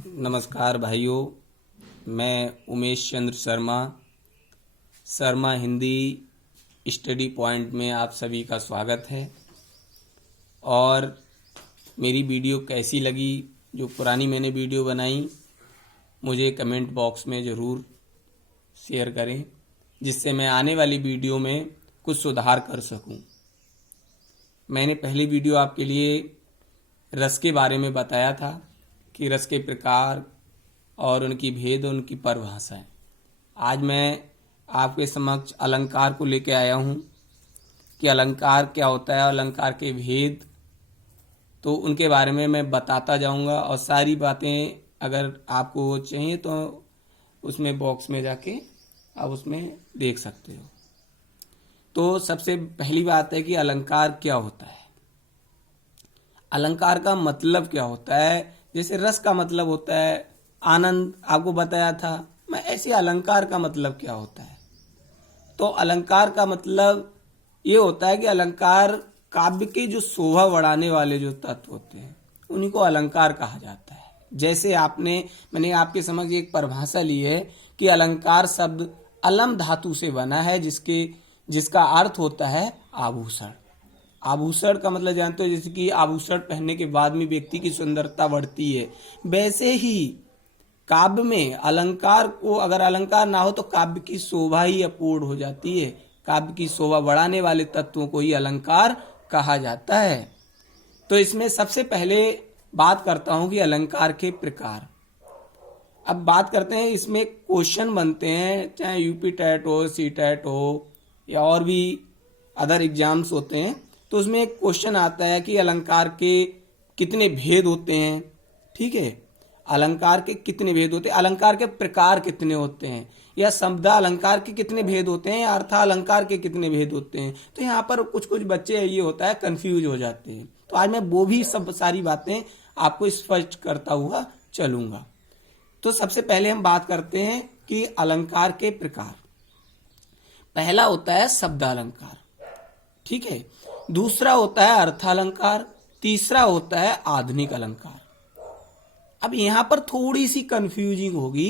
नमस्कार भाइयों, मैं उमेश चंद्र शर्मा हिंदी स्टडी पॉइंट में आप सभी का स्वागत है। और मेरी वीडियो कैसी लगी, जो पुरानी मैंने वीडियो बनाई, मुझे कमेंट बॉक्स में ज़रूर शेयर करें, जिससे मैं आने वाली वीडियो में कुछ सुधार कर सकूं। मैंने पहली वीडियो आपके लिए रस के बारे में बताया था कि रस के प्रकार और उनकी भेद, उनकी परिभाषाएं। आज मैं आपके समक्ष अलंकार को लेकर आया हूं कि अलंकार क्या होता है, अलंकार के भेद, तो उनके बारे में मैं बताता जाऊंगा। और सारी बातें अगर आपको चाहिए तो उसमें बॉक्स में जाके आप उसमें देख सकते हो। तो सबसे पहली बात है कि अलंकार क्या होता है। अलंकार का मतलब क्या होता है। जैसे रस का मतलब होता है आनंद, आपको बताया था मैं, ऐसे अलंकार का मतलब क्या होता है। तो अलंकार का मतलब ये होता है कि अलंकार काव्य के जो शोभा बढ़ाने वाले जो तत्व होते हैं उन्हीं को अलंकार कहा जाता है। जैसे मैंने आपके समझ एक परिभाषा ली है कि अलंकार शब्द अलम धातु से बना है, जिसका अर्थ होता है आभूषण। आभूषण का मतलब जानते हो, जैसे कि आभूषण पहनने के बाद में व्यक्ति की सुंदरता बढ़ती है, वैसे ही काव्य में अलंकार को, अगर अलंकार ना हो तो काव्य की शोभा ही अपूर्ण हो जाती है। काव्य की शोभा बढ़ाने वाले तत्वों को ही अलंकार कहा जाता है। तो इसमें सबसे पहले बात करता हूं कि अलंकार के प्रकार। अब बात करते हैं, इसमें क्वेश्चन बनते हैं, चाहे यूपी टेट हो, सी टेट हो या और भी अदर एग्जाम्स होते हैं, तो उसमें एक क्वेश्चन आता है कि अलंकार के कितने भेद होते हैं। ठीक है, अलंकार के कितने भेद होते हैं, अलंकार के प्रकार कितने होते हैं, या शब्द अलंकार के कितने भेद होते हैं, या अर्थ अलंकार के कितने भेद होते हैं। तो यहाँ पर कुछ बच्चे ये होता है कंफ्यूज हो जाते हैं। तो आज मैं वो भी सब सारी बातें आपको स्पष्ट करता हुआ चलूंगा। तो सबसे पहले हम बात करते हैं कि अलंकार के प्रकार। पहला होता है शब्द अलंकार, ठीक है। दूसरा होता है अर्थालंकार। तीसरा होता है आधुनिक अलंकार। अब यहां पर थोड़ी सी कंफ्यूजिंग होगी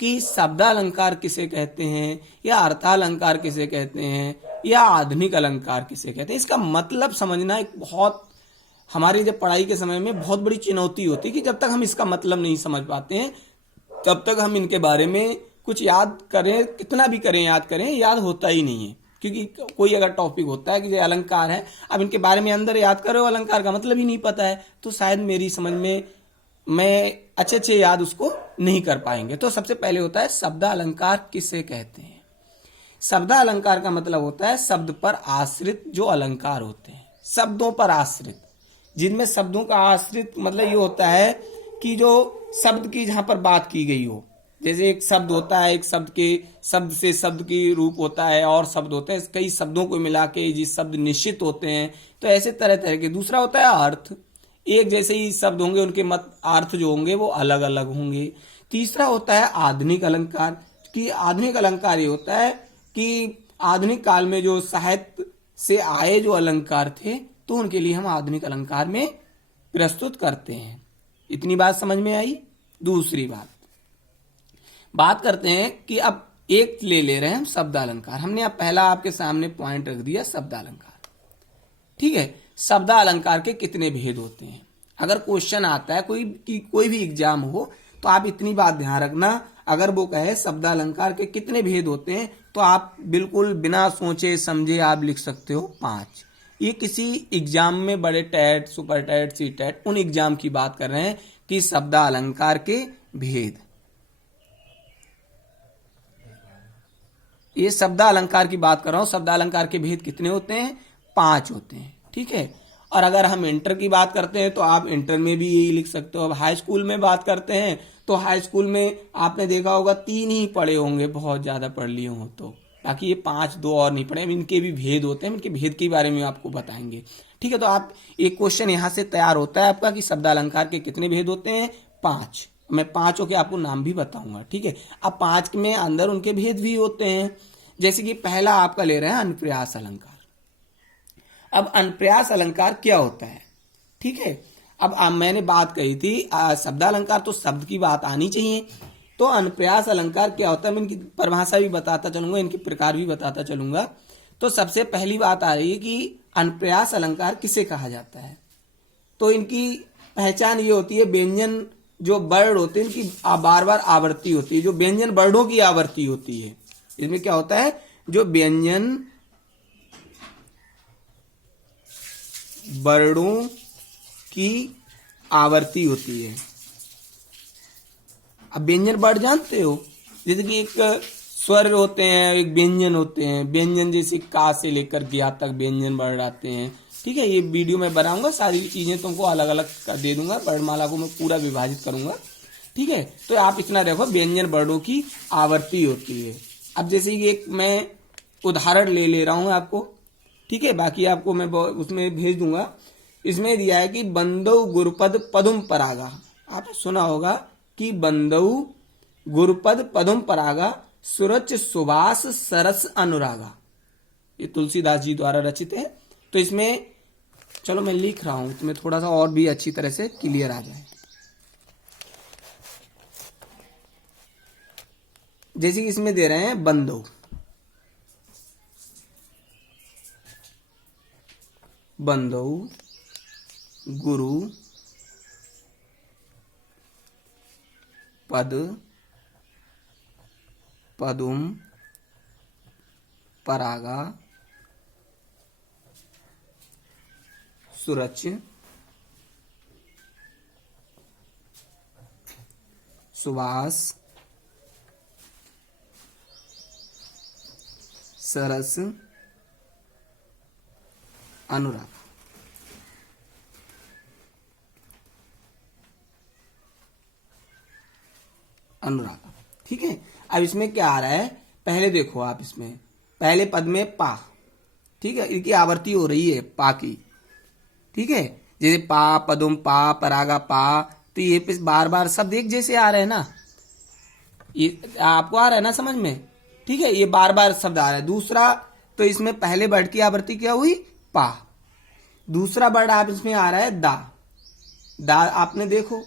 कि शब्द अलंकार किसे कहते हैं, या अर्थालंकार किसे कहते हैं, या आधुनिक अलंकार किसे कहते हैं। इसका मतलब समझना एक बहुत, हमारी जब पढ़ाई के समय में बहुत बड़ी चुनौती होती है कि जब तक हम इसका मतलब नहीं समझ पाते हैं तब तक हम इनके बारे में कुछ याद करें, कितना भी करें याद करें, याद होता ही नहीं है। क्योंकि कोई अगर टॉपिक होता है कि जो अलंकार है, अब इनके बारे में अंदर याद करो, अलंकार का मतलब ही नहीं पता है, तो शायद मेरी समझ में मैं अच्छे याद उसको नहीं कर पाएंगे। तो सबसे पहले होता है शब्द अलंकार किसे कहते हैं। शब्द अलंकार का मतलब होता है शब्द पर आश्रित जो अलंकार होते हैं, शब्दों पर आश्रित, जिनमें शब्दों का आश्रित मतलब ये होता है कि जो शब्द की जहां पर बात की गई हो। जैसे एक शब्द होता है, एक शब्द से शब्द की रूप होता है, और शब्द होते हैं कई शब्दों को मिला के जिस शब्द निश्चित होते हैं, तो ऐसे तरह तरह के। दूसरा होता है अर्थ, एक जैसे ही शब्द होंगे उनके अर्थ जो होंगे वो अलग अलग होंगे। तीसरा होता है आधुनिक अलंकार, कि आधुनिक अलंकार ये होता है कि आधुनिक काल में जो साहित्य से आए जो अलंकार थे, तो उनके लिए हम आधुनिक अलंकार में प्रस्तुत करते हैं। इतनी बात समझ में आई। दूसरी बात करते हैं कि अब एक ले रहे हैं हम शब्द अलंकार। हमने अब पहला आपके सामने पॉइंट रख दिया शब्द अलंकार, ठीक है। शब्द अलंकार के कितने भेद होते हैं। अगर क्वेश्चन आता है कोई भी एग्जाम हो, तो आप इतनी बात ध्यान रखना, अगर वो कहे शब्द अलंकार के कितने भेद होते हैं, तो आप बिल्कुल बिना सोचे समझे आप लिख सकते हो 5। ये किसी एग्जाम में, बड़े TET, super TET, C TET, उन एग्जाम की बात कर रहे हैं कि शब्द अलंकार के भेद। ये शब्द अलंकार की बात कर रहा हूं। शब्द अलंकार के भेद कितने होते हैं, 5 होते हैं, ठीक है। और अगर हम इंटर की बात करते हैं तो आप इंटर में भी यही लिख सकते हो। अब हाई स्कूल में बात करते हैं तो हाई स्कूल में आपने देखा होगा 3 ही पढ़े होंगे, बहुत ज्यादा पढ़ लिए हो तो, बाकी ये 5 2 और नहीं पढ़े। इनके भी भेद होते हैं, इनके भेद के बारे में आपको बताएंगे, ठीक है। तो आप एक क्वेश्चन यहां से तैयार होता है आपका कि शब्द अलंकार के कितने भेद होते हैं, 5। मैं 5 के आपको नाम भी बताऊंगा, ठीक है। अब 5 में अंदर उनके भेद भी होते हैं। जैसे कि पहला आपका ले रहे हैं अनुप्रास अलंकार। अब अनुप्रास अलंकार क्या होता है, ठीक है। अब मैंने बात कही थी शब्दालंकार, तो शब्द की बात आनी चाहिए। तो अनुप्रास अलंकार क्या होता है, मैं इनकी परिभाषा भी बताता चलूंगा, इनके प्रकार भी बताता चलूंगा। तो सबसे पहली बात आ रही है कि अनुप्रास अलंकार किसे कहा जाता है। तो इनकी पहचान ये होती है, व्यंजन जो वर्ड होते हैं इनकी बार बार आवृत्ति होती है, जो व्यंजन वर्डों की आवृत्ति होती है। इसमें क्या होता है, जो व्यंजन वर्डों की आवृत्ति होती है। अब व्यंजन वर्ड जानते हो, जैसे कि एक स्वर होते हैं, एक व्यंजन होते हैं, व्यंजन जैसे का से लेकर ज्ञा तक व्यंजन वर्ड आते हैं। ठीक है, ये वीडियो में बनाऊंगा, सारी चीजें तुमको अलग अलग कर दे दूंगा, वर्णमाला को मैं पूरा विभाजित करूंगा। ठीक है, तो आप इतना देखो, व्यंजन वर्डों की आवृत्ति होती है। अब जैसे कि एक मैं उदाहरण ले रहा हूं आपको, ठीक है, बाकी आपको मैं उसमें भेज दूंगा। इसमें दिया है कि बंदौ गुरुपद पदुम परागा। आपने सुना होगा कि बंदौ गुरुपद पदुम परागा सुरच सुवास सरस अनुरागा, ये तुलसीदास जी द्वारा रचित है। तो इसमें चलो मैं लिख रहा हूं, तुम्हें थोड़ा सा और भी अच्छी तरह से क्लियर आ जाए। जैसे कि इसमें दे रहे हैं बंदौ, बंदौ गुरु पद पदुम परागा सुरच सुवास सरस अनुराग। अनुराग, ठीक है। अब इसमें क्या आ रहा है, पहले देखो आप, इसमें पहले पद में पा, ठीक है, इनकी आवृत्ति हो रही है पा की। ठीक है, जैसे पा पदुम पा परागा पा, तो ये बार बार शब्द एक जैसे आ रहे हैं ना, ये आपको आ रहा है ना समझ में। ठीक है, ये बार बार शब्द आ रहा है। दूसरा, तो इसमें पहले वर्ड की आवृत्ति क्या हुई, पा। दूसरा वर्ड आप इसमें आ रहा है दा। दा आपने देखो,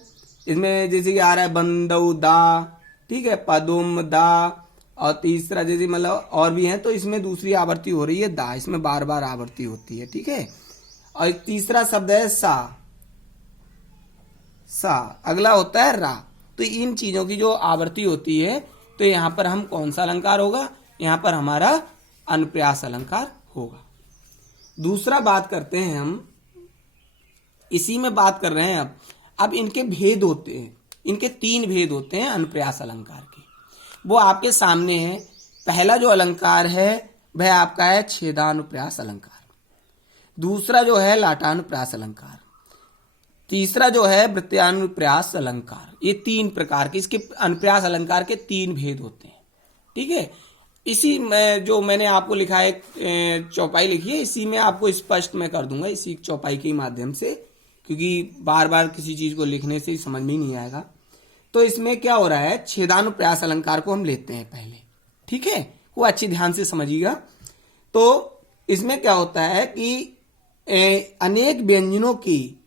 इसमें जैसे कि आ रहा है बंदौ दा, ठीक है, पदुम दा, और तीसरा जैसे मतलब और भी है, तो इसमें दूसरी आवृत्ति हो रही है दा, इसमें बार बार आवृत्ति होती है। ठीक है, और तीसरा शब्द है सा, सा अगला होता है रा। तो इन चीजों की जो आवृत्ति होती है, तो यहां पर हम कौन सा अलंकार होगा, यहां पर हमारा अनुप्रास अलंकार होगा। दूसरा बात करते हैं हम, इसी में बात कर रहे हैं अब इनके भेद होते हैं, इनके 3 भेद होते हैं अनुप्रास अलंकार के, वो आपके सामने है। पहला जो अलंकार है वह आपका है छेदानुप्रास अलंकार, दूसरा जो है लाटानुप्रास अलंकार, तीसरा जो है वृत्यानुप्रास अलंकार। ये 3 प्रकार के इसके अनुप्रास अलंकार के 3 भेद होते हैं। ठीक है, इसी में जो मैंने आपको लिखा है, चौपाई लिखी है, इसी में आपको स्पष्ट मैं कर दूंगा, इसी चौपाई के माध्यम से, क्योंकि बार बार किसी चीज को लिखने से समझ में नहीं आएगा। तो इसमें क्या हो रहा है, छेदानुप्रास अलंकार को हम लेते हैं पहले। ठीक है, वो अच्छी ध्यान से समझिएगा। तो इसमें क्या होता है कि अनेक व्यंजनों की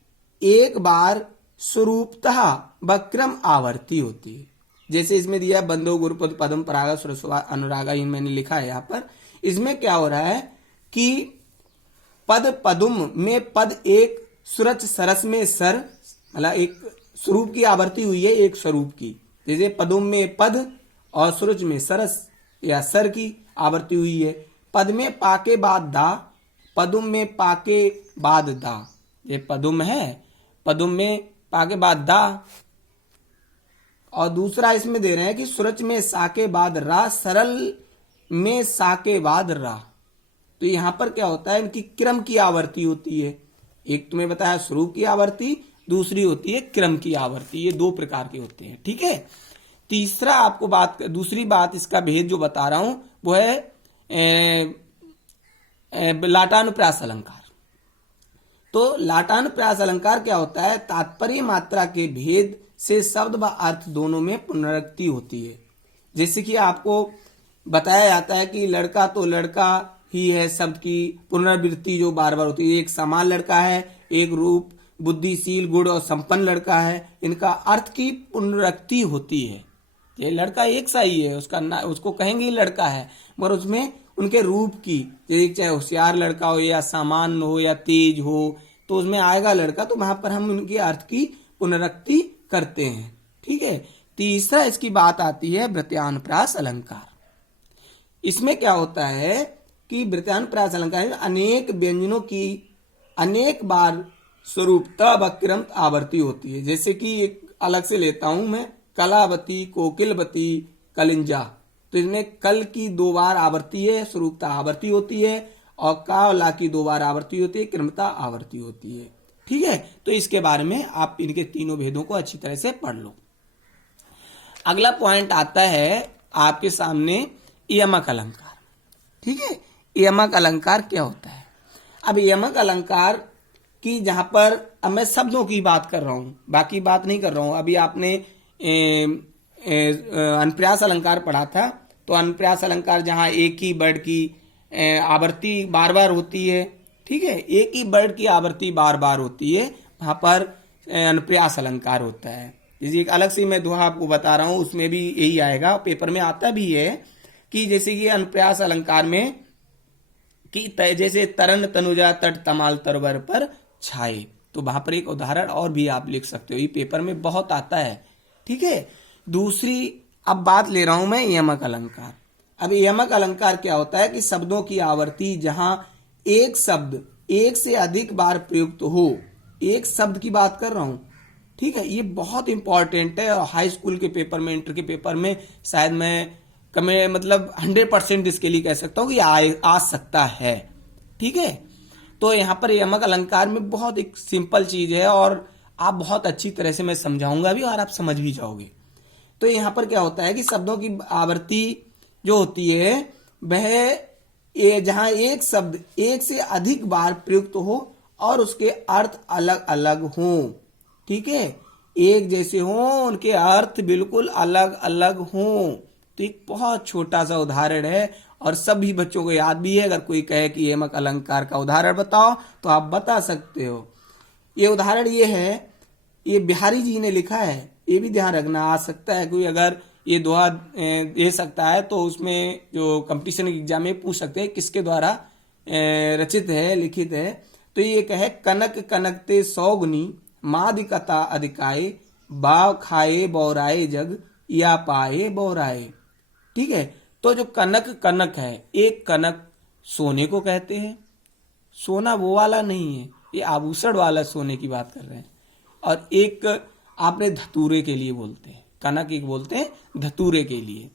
एक बार स्वरूपतः वक्रम आवर्ती होती है। जैसे इसमें दिया है बंदो गुरुपद पदम परागा सुरस्वा अनुरागा, ये मैंने लिखा है यहाँ पर। इसमें क्या हो रहा है कि पद पदुम में पद एक, सुरच सरस में सर, मतलब एक स्वरूप की आवृत्ति हुई है, एक स्वरूप की। जैसे पदुम में पद और सुरच में सरस या सर की आवृत्ति हुई है। पद में पाके बाद दा, पदुम में पाके बाद दा। ये पदुम है, पदुम में पाके बाद दा। और दूसरा इसमें दे रहे हैं कि सुरच में सा के बाद रा, सरल में सा के बाद रा। तो यहां पर क्या होता है, इनकी क्रम की आवृत्ति होती है। एक तुम्हें बताया स्वरूप की आवृत्ति, दूसरी होती है क्रम की आवृत्ति। ये 2 प्रकार के होते हैं। ठीक है, तीसरा आपको दूसरी बात इसका भेद जो बता रहा हूं वो है लाटानुप्रास अलंकार। तो लाटानुप्रास अलंकार क्या होता है, तात्पर्य मात्रा के भेद से शब्द व अर्थ दोनों में पुनरावृत्ति होती है। जैसे कि आपको बताया जाता है कि लड़का तो लड़का ही है, शब्द की पुनरावृत्ति जो बार बार होती है। एक समान लड़का है, एक रूप बुद्धिशील, गुण और संपन्न लड़का है, इनका अर्थ की पुनरुक्ति होती है। ये लड़का एक सा ही है, उसको कहेंगे ही लड़का है, मगर उसमें उनके रूप की, जैसे चाहे होशियार लड़का हो या सामान्य हो या तेज हो, तो उसमें आएगा लड़का, तो वहां पर हम उनके अर्थ की पुनरुक्ति करते हैं। ठीक है। तीसरा इसकी बात आती है वृत्यानुप्रास अलंकार। इसमें क्या होता है कि वृत्यानुप्रास अलंकार में अनेक व्यंजनों की अनेक बार स्वरूपता व क्रम आवर्ती होती है। जैसे कि एक अलग से लेता हूं मैं, कलावती, कोकिलवती, कलिंजा, तो इसमें कल की 2 बार आवर्ती है, स्वरूपता आवर्ती होती है, और का ला की 2 बार आवर्ती होती है, क्रमता आवर्ती होती है। ठीक है। तो इसके बारे में आप इनके तीनों भेदों को अच्छी तरह से पढ़ लो। अगला पॉइंट आता है आपके सामने यमक अलंकार। ठीक है। यमक अलंकार क्या होता है? अब यमक अलंकार की जहां पर अब मैं शब्दों की बात कर रहा हूं, बाकी बात नहीं कर रहा हूं। अभी आपने अनुप्रास अलंकार पढ़ा था, तो अनुप्रास अलंकार जहां एक ही वर्ड की आवर्ती बार बार होती है, ठीक है, एक ही वर्ड की आवर्ती बार बार होती है, वहां पर अनुप्रास अलंकार होता है। जैसे एक अलग से मैं दोहा आपको बता रहा हूं, उसमें भी यही आएगा, पेपर में आता भी है कि जैसे कि अनुप्रास अलंकार में कि जैसे तरन तनुजा तट तमाल तरवर पर छाए, तो वहां पर एक उदाहरण और भी आप लिख सकते हो, ये पेपर में बहुत आता है। ठीक है। दूसरी अब बात ले रहा हूं मैं यमक अलंकार। अब यमक अलंकार क्या होता है कि शब्दों की आवर्ती जहां एक शब्द एक से अधिक बार प्रयुक्त हो, एक शब्द की बात कर रहा हूं। ठीक है। ये बहुत इंपॉर्टेंट है, और हाई स्कूल के पेपर में, इंटर के पेपर में शायद मैं मतलब 100% इसके लिए कह सकता हूं कि आ सकता है। ठीक है। तो यहां पर यमक अलंकार में बहुत एक सिंपल चीज है, और आप बहुत अच्छी तरह से मैं समझाऊंगा भी, और आप समझ भी जाओगे। तो यहां पर क्या होता है कि शब्दों की आवर्ती जो होती है वह जहां एक शब्द एक से अधिक बार प्रयुक्त हो और उसके अर्थ अलग अलग हो। ठीक है। एक जैसे हो, उनके अर्थ बिल्कुल अलग अलग हो। तो एक बहुत छोटा सा उदाहरण है, और सभी बच्चों को याद भी है। अगर कोई कहे कि यमक अलंकार का उदाहरण बताओ, तो आप बता सकते हो। ये उदाहरण ये है, ये बिहारी जी ने लिखा है, ये भी ध्यान रखना। आ सकता है कोई अगर ये दोहा दे सकता है, तो उसमें जो कंपटीशन एग्जाम में पूछ सकते हैं किसके द्वारा रचित है, लिखित है। तो ये कहे, कनक कनकते 100 गुनी, मादि कथा अधिकाए, बाव खाए बौराए जग, या पाए बौराए। ठीक है। तो जो कनक कनक है, एक कनक सोने को कहते हैं, सोना वो वाला नहीं है, ये आभूषण वाला सोने की बात कर रहे हैं। और एक आपने धतूरे के लिए बोलते हैं, कनक एक बोलते हैं धतूरे के लिए।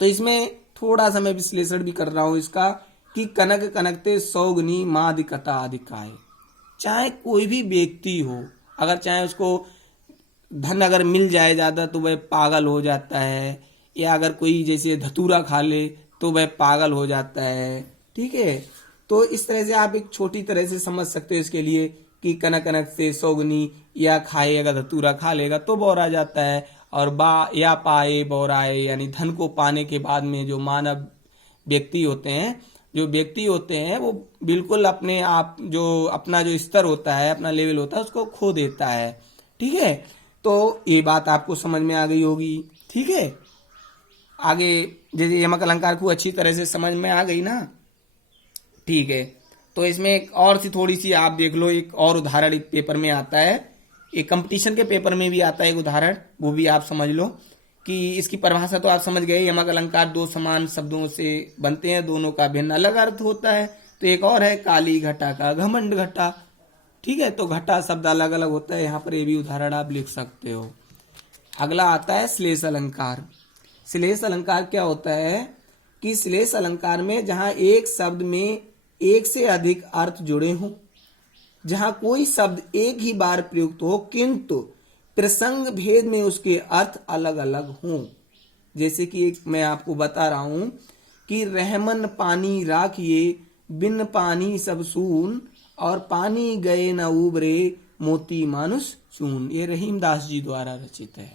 तो इसमें थोड़ा सा मैं विश्लेषण भी कर रहा हूं इसका, कि कनक कनकते 100 गुनी मादि कथा अधिकाए। चाहे कोई भी व्यक्ति हो, अगर चाहे उसको धन अगर मिल जाए ज्यादा तो वह पागल हो जाता है, या अगर कोई जैसे धतूरा खा ले तो वह पागल हो जाता है। ठीक है। तो इस तरह से आप एक छोटी तरह से समझ सकते हो इसके लिए, कि कनक कनक से 100 गुनी, या खाए अगर धतूरा खा लेगा तो बौरा जाता है, और या पाए बौराए, यानी धन को पाने के बाद में जो मानव व्यक्ति होते हैं, वो बिल्कुल अपने आप जो अपना जो स्तर होता है, अपना लेवल होता है, उसको खो देता है। ठीक है। तो ये बात आपको समझ में आ गई होगी। ठीक है। आगे जैसे यमक अलंकार को अच्छी तरह से समझ में आ गई ना। ठीक है। तो इसमें एक और सी थोड़ी सी आप देख लो, एक और उदाहरण एक पेपर में आता है, एक कंपटीशन के पेपर में भी आता है एक उदाहरण, वो भी आप समझ लो। कि इसकी परिभाषा तो आप समझ गए, यमक अलंकार 2 समान शब्दों से बनते हैं, दोनों का भिन्न अलग अर्थ होता है। तो एक और है, काली घटा का घमंड घटा। ठीक है। तो घटा शब्द अलग अलग होता है, यहाँ पर ये भी उदाहरण आप लिख सकते हो। अगला आता है श्लेष अलंकार। श्लेष अलंकार क्या होता है कि श्लेष अलंकार में जहां एक शब्द में एक से अधिक अर्थ जुड़े हों, जहां कोई शब्द एक ही बार प्रयुक्त हो किंतु प्रसंग भेद में उसके अर्थ अलग अलग हों। जैसे कि एक मैं आपको बता रहा हूं कि रहमन पानी राखिए, बिन पानी सब सून, और पानी गए न उबरे, मोती मानुष चून। ये रहीमदास जी द्वारा रचित है।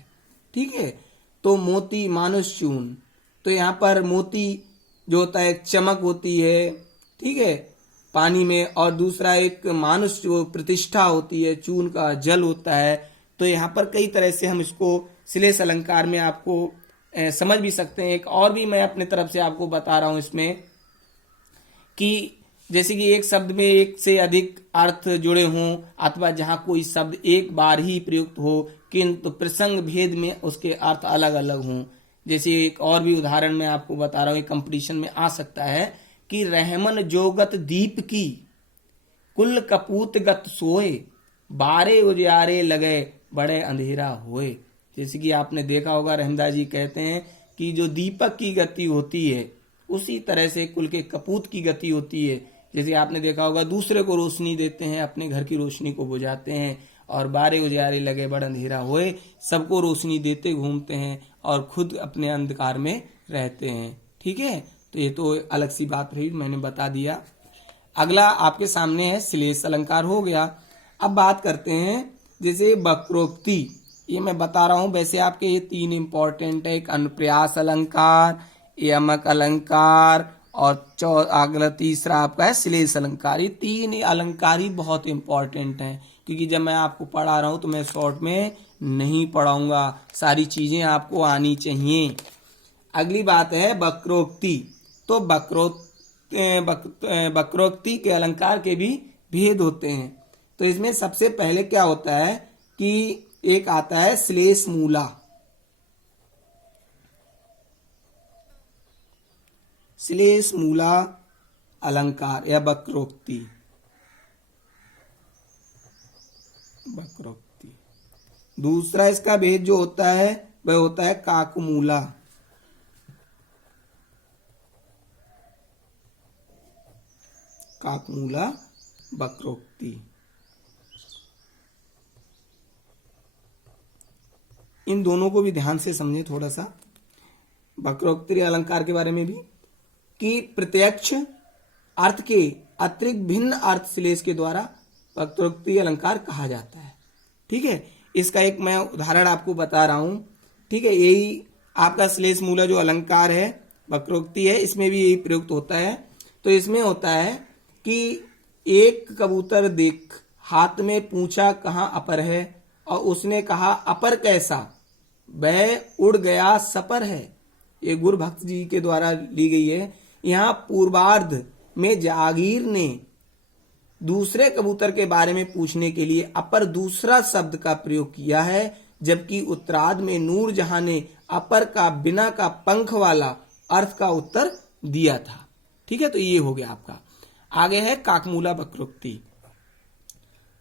ठीक है। तो मोती मानुष चून, तो यहाँ पर मोती जो होता है चमक होती है। ठीक है। पानी में, और दूसरा एक मानुष जो प्रतिष्ठा होती है, चून का जल होता है। तो यहाँ पर कई तरह से हम इसको श्लेष अलंकार में आपको समझ भी सकते हैं। एक और भी मैं अपने तरफ से आपको बता रहा हूं इसमें कि जैसे कि एक शब्द में एक से अधिक अर्थ जुड़े हों, अथवा जहां कोई शब्द एक बार ही प्रयुक्त हो किंतु प्रसंग भेद में उसके अर्थ अलग अलग हों। जैसे एक और भी उदाहरण मैं आपको बता रहा हूं, एक कंपटीशन में आ सकता है कि रहमन जोगत दीप की कुल कपूत गत सोए, बारे उजियारे लगे बड़े अंधेरा होए। जैसे कि आपने देखा होगा, रहमदास जी कहते हैं कि जो दीपक की गति होती है उसी तरह से कुल के कपूत की गति होती है। जैसे आपने देखा होगा, दूसरे को रोशनी देते हैं, अपने घर की रोशनी को बुझाते हैं, और बारे उजियारे लगे बड़ा अंधेरा होए, सबको रोशनी देते घूमते हैं और खुद अपने अंधकार में रहते हैं। ठीक है, तो ये तो अलग सी बात रही, मैंने बता दिया। अगला आपके सामने है श्लेष अलंकार, हो गया। अब बात करते हैं जैसे वक्रोक्ति, ये मैं बता रहा हूं, वैसे आपके ये तीन इंपॉर्टेंट है, एक अनुप्रास अलंकार, यमक अलंकार, और अगला तीसरा आपका है श्लेष अलंकार। ये तीन अलंकार ही बहुत इंपॉर्टेंट हैं, क्योंकि जब मैं आपको पढ़ा रहा हूं तो मैं शॉर्ट में नहीं पढ़ाऊंगा, सारी चीजें आपको आनी चाहिए। अगली बात है वक्रोक्ति। तो वक्रोक्ति के अलंकार के भी भेद होते हैं। तो इसमें सबसे पहले क्या होता है कि एक आता है श्लेष मूला। श्लेष मूला अलंकार या वक्रोक्ति। दूसरा इसका भेद जो होता है वह होता है काकमूला। काकमूला वक्रोक्ति। इन दोनों को भी ध्यान से समझें थोड़ा सा, वक्रोक्ति अलंकार के बारे में भी, कि प्रत्यक्ष अर्थ के अतिरिक्त भिन्न अर्थ श्लेष के द्वारा वक्रोक्ति अलंकार कहा जाता है। ठीक है, इसका एक मैं उदाहरण आपको बता रहा हूं। ठीक है, यही आपका श्लेष मूला जो अलंकार है, वक्रोक्ति है, इसमें भी यही प्रयुक्त होता है। तो इसमें होता है कि एक कबूतर देख हाथ में पूछा कहाँ अपर है, और उसने कहा अपर कैसा, वह उड़ गया सपर है। ये गुरु भक्त जी के द्वारा ली गई है। यहाँ पूर्वार्ध में जागीर ने दूसरे कबूतर के बारे में पूछने के लिए अपर दूसरा शब्द का प्रयोग किया है, जबकि उत्तरार्ध में नूरजहां ने अपर का बिना का पंख वाला अर्थ का उत्तर दिया था। ठीक है, तो ये हो गया आपका। आगे है काकमूला वक्रोक्ति।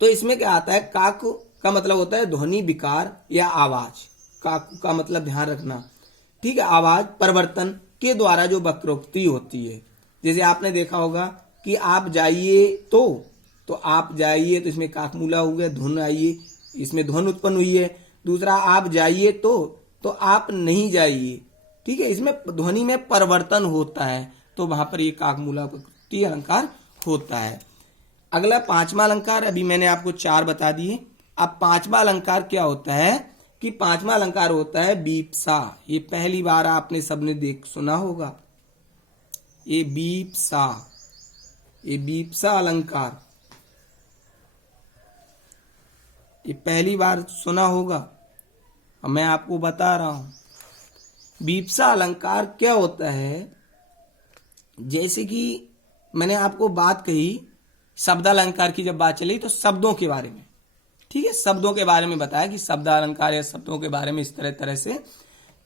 तो इसमें क्या आता है, काक का मतलब होता है ध्वनि विकार या आवाज। काक का मतलब ध्यान रखना, ठीक है, आवाज परिवर्तन के द्वारा जो वक्रोक्ति होती है। जैसे आपने देखा होगा कि आप जाइए तो आप जाइए, तो इसमें काकमूला हो गया, धुन आइए, इसमें ध्वनि उत्पन्न हुई है। दूसरा आप जाइए तो आप नहीं जाइए। ठीक है, इसमें ध्वनि में परिवर्तन होता है, तो वहां पर ये काकमूला वक्रोक्ति अलंकार होता है। अगला पांचवा अलंकार, अभी मैंने आपको चार बता दिए। अब पांचवा अलंकार क्या होता है कि पांचवा अलंकार होता है बीपसा। ये पहली बार आपने सबने सुना होगा, ये बीपसा, ये बीपसा अलंकार ये पहली बार सुना होगा, मैं आपको बता रहा हूं। बीपसा अलंकार क्या होता है, जैसे कि मैंने आपको बात कही शब्द अलंकार की, जब बात चली तो शब्दों के बारे में, ठीक है, शब्दों के बारे में बताया कि शब्द अलंकार या शब्दों के बारे में इस तरह से।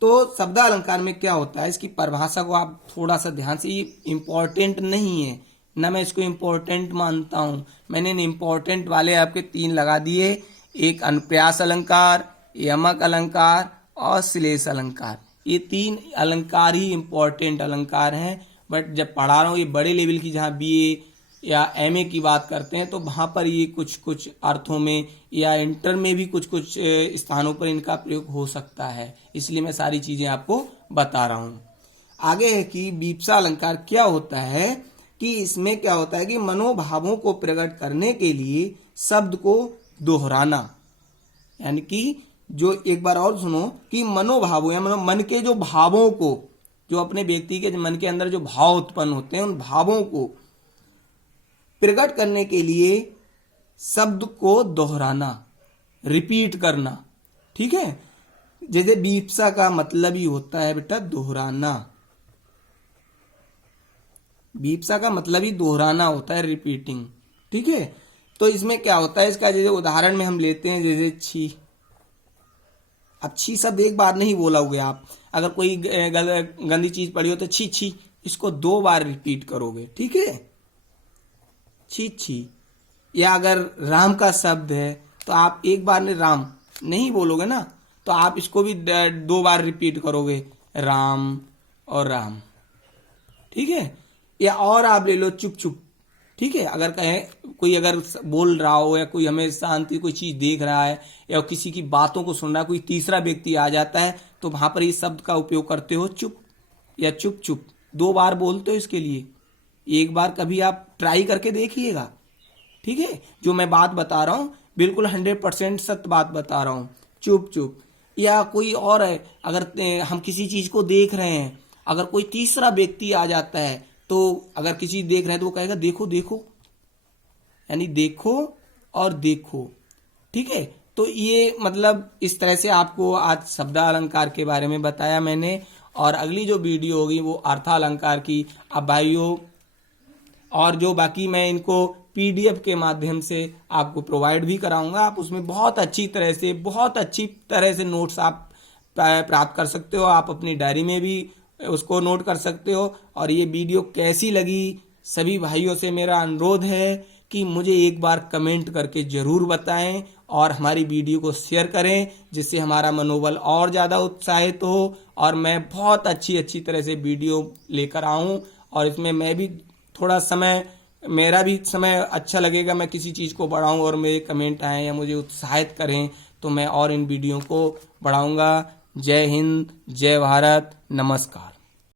तो शब्द अलंकार में क्या होता है, इसकी परिभाषा को आप थोड़ा सा ध्यान से, ये इंपॉर्टेंट नहीं है ना, मैं इसको इंपॉर्टेंट मानता हूं। मैंने इंपॉर्टेंट वाले आपके तीन लगा दिए, एक अनुप्रास अलंकार, यमक अलंकार और श्लेष अलंकार। ये तीन अलंकार ही इंपॉर्टेंट अलंकार हैं। बट जब पढ़ा रहा हूँ ये बड़े लेवल की, जहाँ बीए या एमए की बात करते हैं, तो वहां पर ये कुछ कुछ अर्थों में या इंटर में भी कुछ कुछ स्थानों पर इनका प्रयोग हो सकता है, इसलिए मैं सारी चीजें आपको बता रहा हूं। आगे है कि बीपसा अलंकार क्या होता है, कि इसमें क्या होता है कि मनोभावों को प्रकट करने के लिए शब्द को दोहराना, यानी कि जो एक बार और सुनो कि मनोभावों या मन के जो भावों को, जो अपने व्यक्ति के मन के अंदर जो भाव उत्पन्न होते हैं, उन भावों को प्रकट करने के लिए शब्द को दोहराना, रिपीट करना। ठीक है, जैसे बीप्सा का मतलब ही होता है बेटा दोहराना। बीप्सा का मतलब ही दोहराना होता है, रिपीटिंग। ठीक है, तो इसमें क्या होता है, इसका जैसे उदाहरण में हम लेते हैं जैसे छी। अब छी शब्द एक बार नहीं बोलोगे आप, अगर कोई गंदी चीज पड़ी हो तो छी छी, इसको 2 बार रिपीट करोगे। ठीक है, छी छी। या अगर राम का शब्द है तो आप एक बार में राम नहीं बोलोगे ना, तो आप इसको भी 2 बार रिपीट करोगे, राम और राम। ठीक है, या और आप ले लो चुप चुप। ठीक है, अगर कहें कोई अगर बोल रहा हो या कोई हमें शांति कोई चीज देख रहा है या किसी की बातों को सुन रहा है, कोई तीसरा व्यक्ति आ जाता है, तो वहां पर इस शब्द का उपयोग करते हो चुप या चुप चुप। 2 बार बोलते हो इसके लिए, एक बार कभी आप ट्राई करके देखिएगा। ठीक है, जो मैं बात बता रहा हूं बिल्कुल 100% सत्य बात बता रहा हूं, चुप चुप। या कोई और है, अगर हम किसी चीज को देख रहे हैं, अगर कोई तीसरा व्यक्ति आ जाता है, तो अगर किसी देख रहे हैं तो वो कहेगा देखो देखो, यानी देखो और देखो। ठीक है, तो ये मतलब इस तरह से आपको आज शब्दालंकार के बारे में बताया मैंने, और अगली जो वीडियो होगी वो अर्थालंकार की। अब भाइयों, और जो बाकी मैं इनको पीडीएफ के माध्यम से आपको प्रोवाइड भी कराऊंगा, आप उसमें बहुत अच्छी तरह से नोट्स आप प्राप्त कर सकते हो। आप अपनी डायरी में भी उसको नोट कर सकते हो। और ये वीडियो कैसी लगी, सभी भाइयों से मेरा अनुरोध है कि मुझे एक बार कमेंट करके जरूर बताएं और हमारी वीडियो को शेयर करें, जिससे हमारा मनोबल और ज़्यादा उत्साहित हो और मैं बहुत अच्छी तरह से वीडियो लेकर आऊं। और इसमें मैं भी थोड़ा समय, मेरा भी समय अच्छा लगेगा, मैं किसी चीज़ को बढ़ाऊं और मेरे कमेंट आएँ या मुझे उत्साहित करें, तो मैं और इन वीडियो को बढ़ाऊंगा। जय हिंद, जय भारत, नमस्कार।